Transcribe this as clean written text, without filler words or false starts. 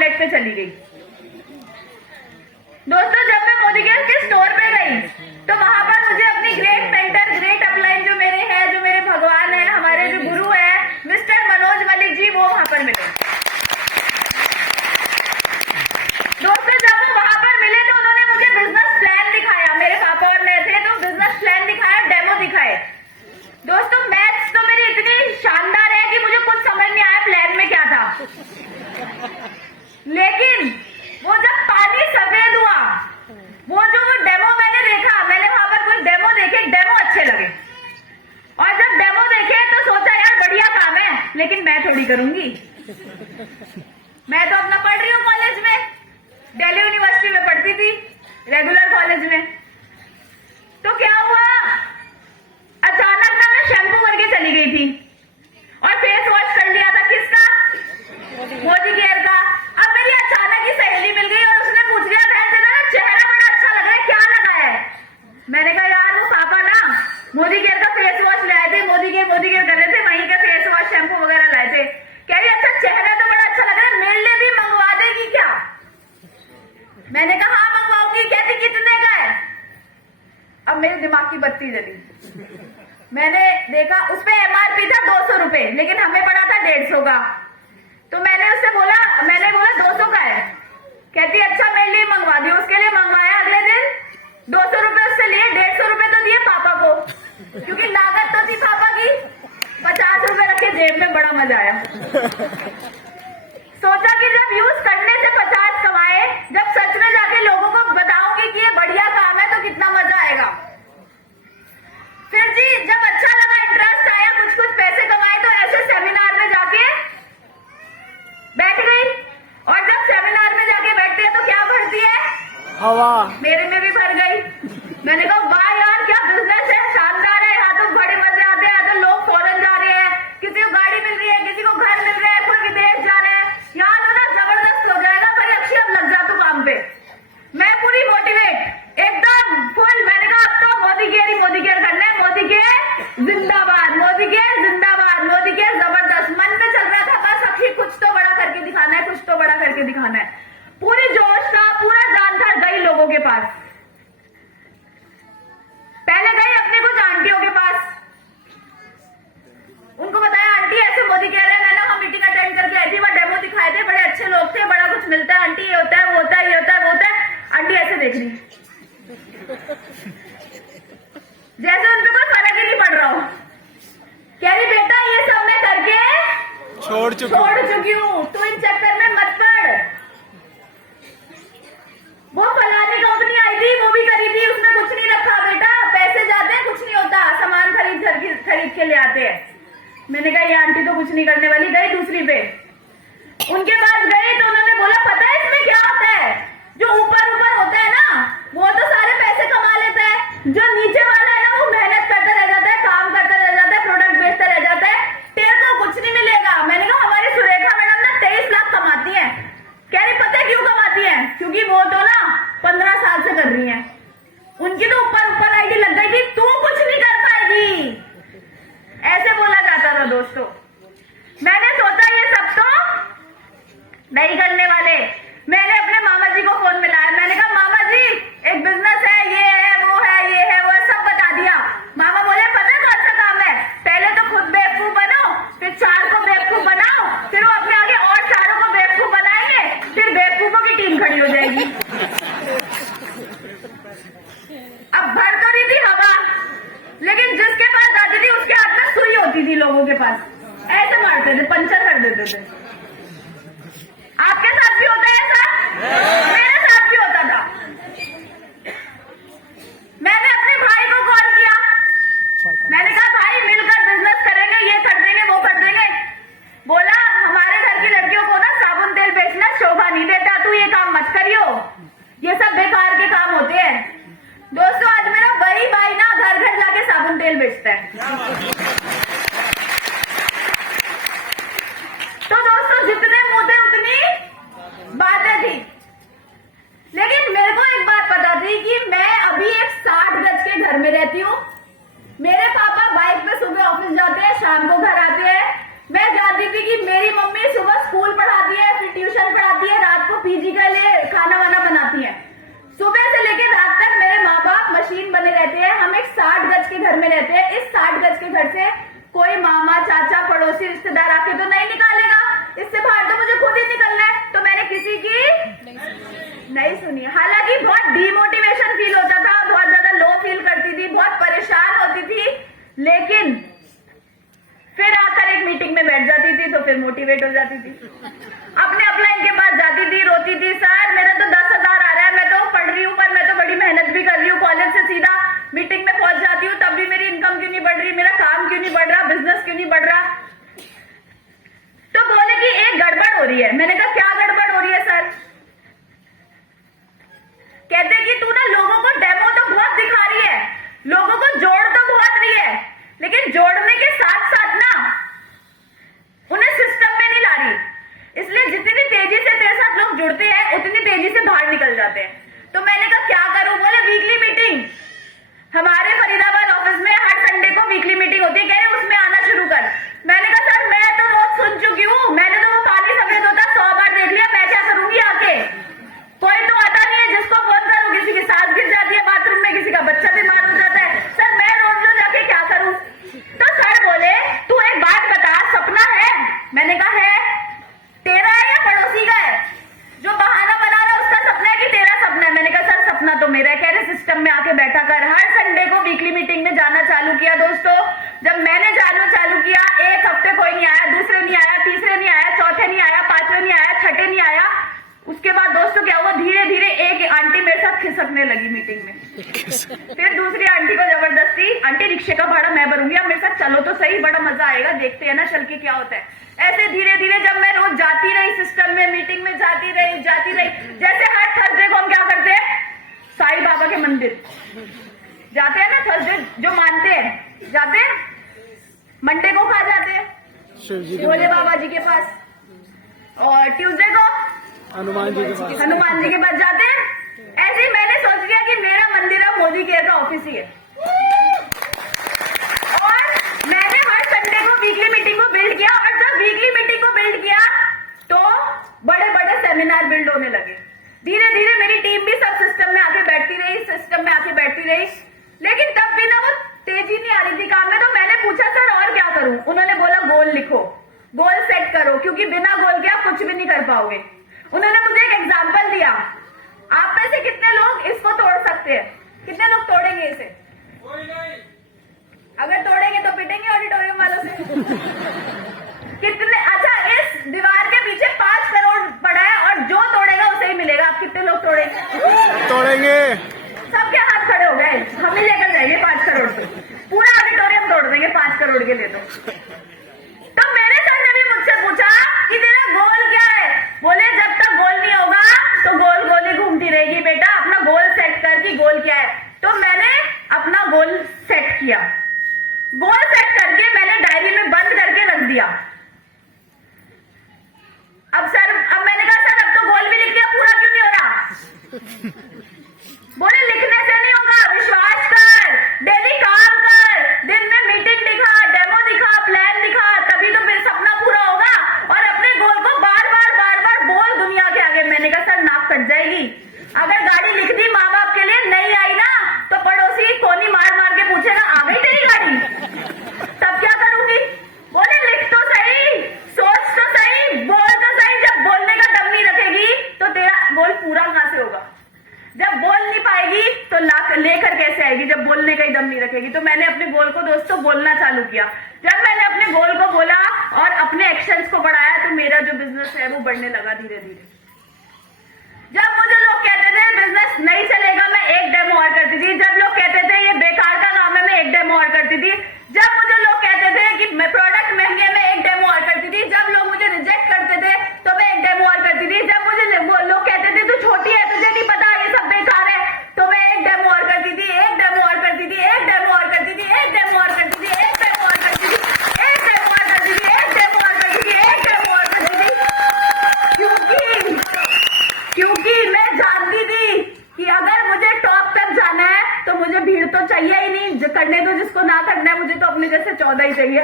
Outlet पे चली गई। दोस्तों, जब मैं मोदी केयर के स्टोर पे गई तो वहां पर मुझे अपनी ग्रेट मेंटर, ग्रेट अपलाइन जो मेरे हैं, जो मेरे भगवान है, हमारे जो गुरु है, मिस्टर मनोज मलिक जी, वो वहां पर मिले। दोस्तों, जब वो वहां पर मिले तो उन्होंने मुझे बिजनेस प्लान दिखाया। मेरे पापा और मैं थे तो बिजनेस प्लान दिखाया, डेमो दिखाए। दोस्तों, मैथ्स तो मेरी इतनी शानदार है कि मुझे कुछ समझ नहीं आया प्लान में क्या था, लेकिन वो जब पानी सफेद हुआ, वो डेमो मैंने देखा, मैंने वहां पर कोई डेमो देखे, डेमो अच्छे लगे, और जब डेमो देखे तो सोचा यार बढ़िया काम है, लेकिन मैं थोड़ी करूंगी। मैं तो अपना पढ़ रही हूँ कॉलेज में, दिल्ली यूनिवर्सिटी में पढ़ती थी, रेगुलर कॉलेज में। तो क्या हुआ, अचानक ना मैं शैम्पू करके चली गई थी और फेस वॉश कर लिया था। किसका? मोदी केयर का। अब मेरी अचानक ही सहेली मिल गई और उसने पूछ लिया, बहन तेरा ना चेहरा बड़ा अच्छा लग रहा है, क्या लगाया है? मैंने कहा यार वो पापा ना मोदी केयर का फेस वॉश लाए थे, मोदी केयर कर रहे थे, वहीं के फेस वॉश शैम्पू वगैरह लाए थे। कह रही अच्छा चेहरा तो बड़ा अच्छा लग रहा है, मेरे लिए भी मंगवा देगी क्या? मैंने कहा हाँ मंगवाऊंगी। कहती कितने का है? अब मेरे दिमाग की बत्ती जली। मैंने देखा उस पे MRP था 200 रुपए, लेकिन हमें पड़ा था 150 का। तो मैंने बोला 200 का है। कहती अच्छा मेरे लिए मंगवा दियो। उसके लिए मंगवाया, अगले दिन 200 रुपए उससे लिए, 150 रुपए तो दिए पापा को, क्योंकि लागत तो थी पापा की। 50 रुपए रखे जेब में, बड़ा मजा आया। सोचा कि जब यूज करने से 50 कमाए, जब सच में जाके लोगों को बताऊंगी कि ये बढ़िया काम है तो कितना मजा आएगा। फिर जी जब अच्छा लगा, इंटरेस्ट आया, कुछ पैसे कमाए, तो ऐसे सेमिनार में जाके बैठ गई। और जब सेमिनार में जाके बैठते हैं तो क्या भरती है? हवा। मेरे में भी भर गई। मैंने कहा वाह यार क्या बिजनेस है, शानदार है, यहाँ तो बड़े मजे आते हैं, यहाँ तो लोग फॉरेन जा रहे हैं, किसी को गाड़ी मिल रही है, किसी को घर मिल रहा है, कोई विदेश जा रहे हैं, यहाँ तो ना जबरदस्त हो जाएगा भाई, अच्छी अब लग जा तू काम पे। मैं पूरी मोटिवेट, एकदम फुल। मैंने कहा अब तो मोदी केयर करना है, मोदी केयर जिंदाबाद, मोदी केयर जिंदाबाद, मोदी केयर जबरदस्त। मन में चल रहा था बस अभी कुछ तो बड़ा करके दिखाना है, कुछ तो बड़ा करके दिखाना है। पूरी जोश था, पूरा जान था। गई लोगों के पास, पहले गई अपने कुछ आंटियों के पास, उनको बताया आंटी ऐसे मोदी केयर है। मैंने वहां मीटिंग अटेंड करके आई थी, वहां डेमो दिखाए थे, बड़े अच्छे लोग थे, बड़ा कुछ मिलता है आंटी, ये होता है, वो होता है, ये होता है, वो होता है। आंटी ऐसे देख रही जैसे उनको कोई फर्क ही नहीं पड़ रहा हो। कह रही बेटा ये सब मैं करके छोड़ चुकी हूँ, तू इन चक्कर में मत पड़। वो फलानी कंपनी आई थी, वो भी करी थी, उसमें कुछ नहीं रखा बेटा, पैसे जाते हैं, कुछ नहीं होता, सामान खरीद के ले आते हैं। मैंने कहा ये आंटी तो कुछ नहीं करने वाली। गई दूसरी पे, उनके पास गई तो उन्होंने बोला पता है इसमें क्या होता है? जो ऊपर होता है ना वो तो सारे पैसे कमा लेता है, जो नीचे वाला है ना वो मेहनत करता रह जाता है, काम करता रह जाता है, प्रोडक्ट बेचता रह जाता है, तेरे को कुछ नहीं मिलेगा। मैंने कहा हमारी सुरेखा मैडम ना 23 लाख कमाती है। कह रही पता है क्यों कमाती है? क्योंकि वो तो ना 15 साल से कर रही है, उनकी तो ऊपर आईडी लग गई थी, तू कुछ नहीं कर पाएगी, ऐसे बोला जाता था। दोस्तों, मैंने सोचा ये सब तो नहीं करने वाले। मैंने अपने मामा जी को फोन मिलाया, मैंने कहा मामा जी एक बिजनेस है, ये है, वो है, ये है, वो है, सब बता दिया। मामा बोले पता है कौन सा काम है? पहले तो खुद बेवकूफ बनो, फिर 4 को बेवकूफ बनाओ, फिर वो अपने आगे और 4 को बेवकूफ बनाएंगे, फिर बेवकूफों की टीम खड़ी हो जाएगी। अब भर तो रही थी हवा, लेकिन जिसके पास जाती थी उसके हाथ में सुई होती थी। लोगों के पास ऐसे मारते थे, पंचर कर देते थे। आपके साथ भी होता है ऐसा? मेरे साथ भी होता था। मैंने अपने भाई को कॉल किया, मैंने कहा भाई मिलकर बिजनेस करेंगे, ये कर देंगे, वो कर देंगे। बोला हमारे घर की लड़कियों को ना साबुन तेल बेचना शोभा नहीं देता, तू ये काम मत करियो, ये सब बेकार के काम होते हैं। दोस्तों, आज मेरा वही भाई ना घर घर जाके साबुन तेल बेचता है। तो दोस्तों, जितने मुंह थे उतनी बातें थी, लेकिन मेरे को एक बात पता थी कि मैं अभी एक 60 गज के घर में रहती हूँ। मेरे पापा बाइक पे सुबह ऑफिस जाते हैं, शाम को घर आते हैं। मैं जानती थी कि मेरी मम्मी सुबह स्कूल पढ़ाती है, फिर ट्यूशन पढ़ाती है, रात को पीजी के लिए खाना वाना बनाती है। सुबह से लेकर रात तक मेरे माँ बाप मशीन बने रहते हैं। हम एक 60 गज के घर में रहते हैं। इस 60 गज के घर से कोई मामा चाचा पड़ोसी रिश्तेदार आके तो नहीं निकालेगा, इससे बाहर तो मुझे खुद ही निकलना है। तो मैंने किसी की नहीं सुनी। हालांकि बहुत डिमोटिवेशन फील होता था, बहुत ज्यादा लो फील करती थी, बहुत परेशान होती थी, लेकिन फिर आकर एक मीटिंग में बैठ जाती थी तो फिर मोटिवेट हो जाती थी। अपने अपलाइन के पास जाती थी, रोती थी, सर मेरा तो 10,000 आ रहा है, मैं तो पढ़ रही हूँ पर मैं तो बड़ी मेहनत भी कर रही हूँ, कॉलेज से सीधा मीटिंग में पहुंच जाती हूँ, तब भी मेरी इनकम क्यों नहीं बढ़ रही, मेरा काम क्यों नहीं बढ़ रहा, बिजनेस क्यों नहीं बढ़ रहा। तो बोले कि एक गड़बड़ हो रही है। मैंने कहा क्या गड़बड़ हो रही है सर? कहते कि तू ना लोगों को डेमो तो बहुत दिखा रही है, लोगों को जोड़ तो बहुत रही है, लेकिन जोड़ने के साथ साथ ना उन्हें सिस्टम में नहीं ला रही। इसलिए जितनी तेजी से तेरे साथ लोग जुड़ते हैं उतनी तेजी से बाहर निकल जाते हैं। तो मैंने कहा क्या करूं? बोले वीकली मीटिंग, हमारे फरीदाबाद ऑफिस में हर संडे को वीकली मीटिंग होती है, कह रहे उसमें आना शुरू कर। मैंने कहा सर मैं तो रोज सुन चुकी हूँ, मैंने तो वो पानी सफेद होता 100 बार देख लिया, मैं क्या करूंगी आके? कोई तो आता नहीं है जिसको फोन करूं, किसी की सांस गिर जाती है बाथरूम में, किसी का बच्चा बीमार हो जाता है, सर मैं रोज रोज आके क्या करूं? तो सर बोले तू एक बात बता, सपना है? मैंने कहा है। तेरा है या पड़ोसी का है? जो बहाना बना रहा है उसका सपना है कि तेरा सपना है? मैंने कहा सर सपना तो मेरा है। कह रहे सिस्टम में आके बैठा कर। हर संडे को वीकली मीटिंग में जाना चालू किया दोस्तों। जब मैंने जाना चालू किया, एक हफ्ते कोई नहीं आया, दूसरे नहीं आया, तीसरे नहीं आया, चौथे नहीं आया, पांचवे नहीं आया, छठे नहीं आया। उसके बाद दोस्तों क्या हुआ, धीरे धीरे एक आंटी मेरे साथ खिसकने लगी मीटिंग में। फिर दूसरी आंटी को जबरदस्ती, आंटी रिक्शे का भाड़ा मैं भरूंगी, आप मेरे साथ चलो तो सही, बड़ा मजा आएगा, देखते हैं ना चल के क्या होता है। ऐसे धीरे धीरे जब मैं रोज जाती रही सिस्टम में, मीटिंग में जाती रही। जैसे हर थर्सडे को हम क्या करते हैं, साईं बाबा के मंदिर जाते हैं ना, थर्सडे जो मानते हैं जाते हैं। मंडे को कहाँ जाते हैं? भोले बाबा जी के पास। और ट्यूसडे को हनुमान जी के पास जाते हैं। ऐसे ही मैंने सोच लिया कि मेरा मंदिर है मोदी केयर का ऑफिस ही है। और मैंने हर संडे को वीकली मीटिंग को बिल्ड किया। और जब वीकली मीटिंग को बिल्ड किया तो बड़े बड़े सेमिनार बिल्ड होने लगे। धीरे धीरे मेरी टीम भी सब सिस्टम में आके बैठती रही, सिस्टम में आके बैठती रही, लेकिन तब भी ना वो तेजी नहीं आ रही थी काम में। तो मैंने पूछा सर और क्या करूं? उन्होंने बोला गोल लिखो, गोल सेट करो, क्योंकि बिना गोल के आप कुछ भी नहीं कर पाओगे। उन्होंने मुझे एक एग्जाम्पल दिया, आप में से कितने लोग इसको तोड़ सकते हैं? कितने लोग तोड़ेंगे इसे? कोई नहीं। अगर तोड़ेंगे तो पिटेंगे ऑडिटोरियम वालों से। कितने? अच्छा, इस दीवार के पीछे 5 करोड़ पड़ा है और जो तोड़ेगा उसे ही मिलेगा। आप कितने लोग तोड़ेंगे? सबके हाथ खड़े हो गए, हम ही लेकर जाएंगे 5 करोड़ से, पूरा ऑडिटोरियम तोड़ देंगे 5 करोड़ के लिए। तो मेरे सर ने भी मुझसे पूछा कि तेरा गोल क्या है? बोले जब तक गोल नहीं होगा तो गोल गोल ही घूमती रहेगी बेटा, अपना गोल सेट कर कि गोल क्या है। तो मैंने अपना गोल सेट किया। गोल सेट करके मैंने डायरी में बंद करके रख दिया। अब मैंने कहा सर अब तो गोल भी लिख दिया, पूरा क्यों नहीं हो रहा? बोले लिखने से नहीं होगा, विश्वास कर, डेली काम कर, दिन में मीटिंग दिखा, डेमो दिखा, प्लान दिखा, तभी तो फिर सपना पूरा होगा। और अपने गोल को बार बार बोल दुनिया के आगे। मैंने कहा सर नाक कट जाएगी। अगर गाड़ी लिख दी माँ बाप के लिए, नहीं आई ना तो पड़ोसी कोनी मार मार के पूछेगा आ गई तेरी गाड़ी, तब क्या करूंगी? बोले लिख तो सही, सोच तो सही, बोल तो सही। जब बोलने का दम नहीं रखेगी तो तेरा गोल पूरा कहां से होगा? जब बोल नहीं पाएगी तो लेकर कैसे आएगी, जब बोलने का ही दम नहीं रखेगी। तो मैंने अपने गोल को दोस्तों बोलना चालू किया। जब मैंने अपने गोल को बोला और अपने एक्शंस को बढ़ाया तो मेरा जो बिजनेस है वो बढ़ने लगा धीरे धीरे। जब मुझे लोग कहते थे बिजनेस नहीं चलेगा, मैं एक डेमो और करती थी। जब लोग कहते थे ये बेकार का काम है, मैं एक डेमो और करती थी। जब मुझे लोग कहते थे कि मैं प्रोडक्ट महंगे, मैं एक डेमो और करती थी। जब लोग मुझे रिजेक्ट करते थे तो मैं एक डेमो और करती थी। जब मुझे लोग कहते थे तू छोटी है, तुझे नहीं पता, ये सब बेकार है, तो मैं एक डेमो और करती थी, एक डेमो और करती थी, एक डेमो और करती थी, एक डेमो और करती थी, एक डेमो और करती थी, एक डेमो और करती थी, एक डेमो और करती थी, एक डेमो और करती थी। क्योंकि मैं जानती थी कि अगर मुझे टॉप तक जाना है तो मुझे भीड़ तो चाहिए ही नहीं, करने दो जिसको ना करना है, मुझे तो अपने जैसे 14 ही चाहिए।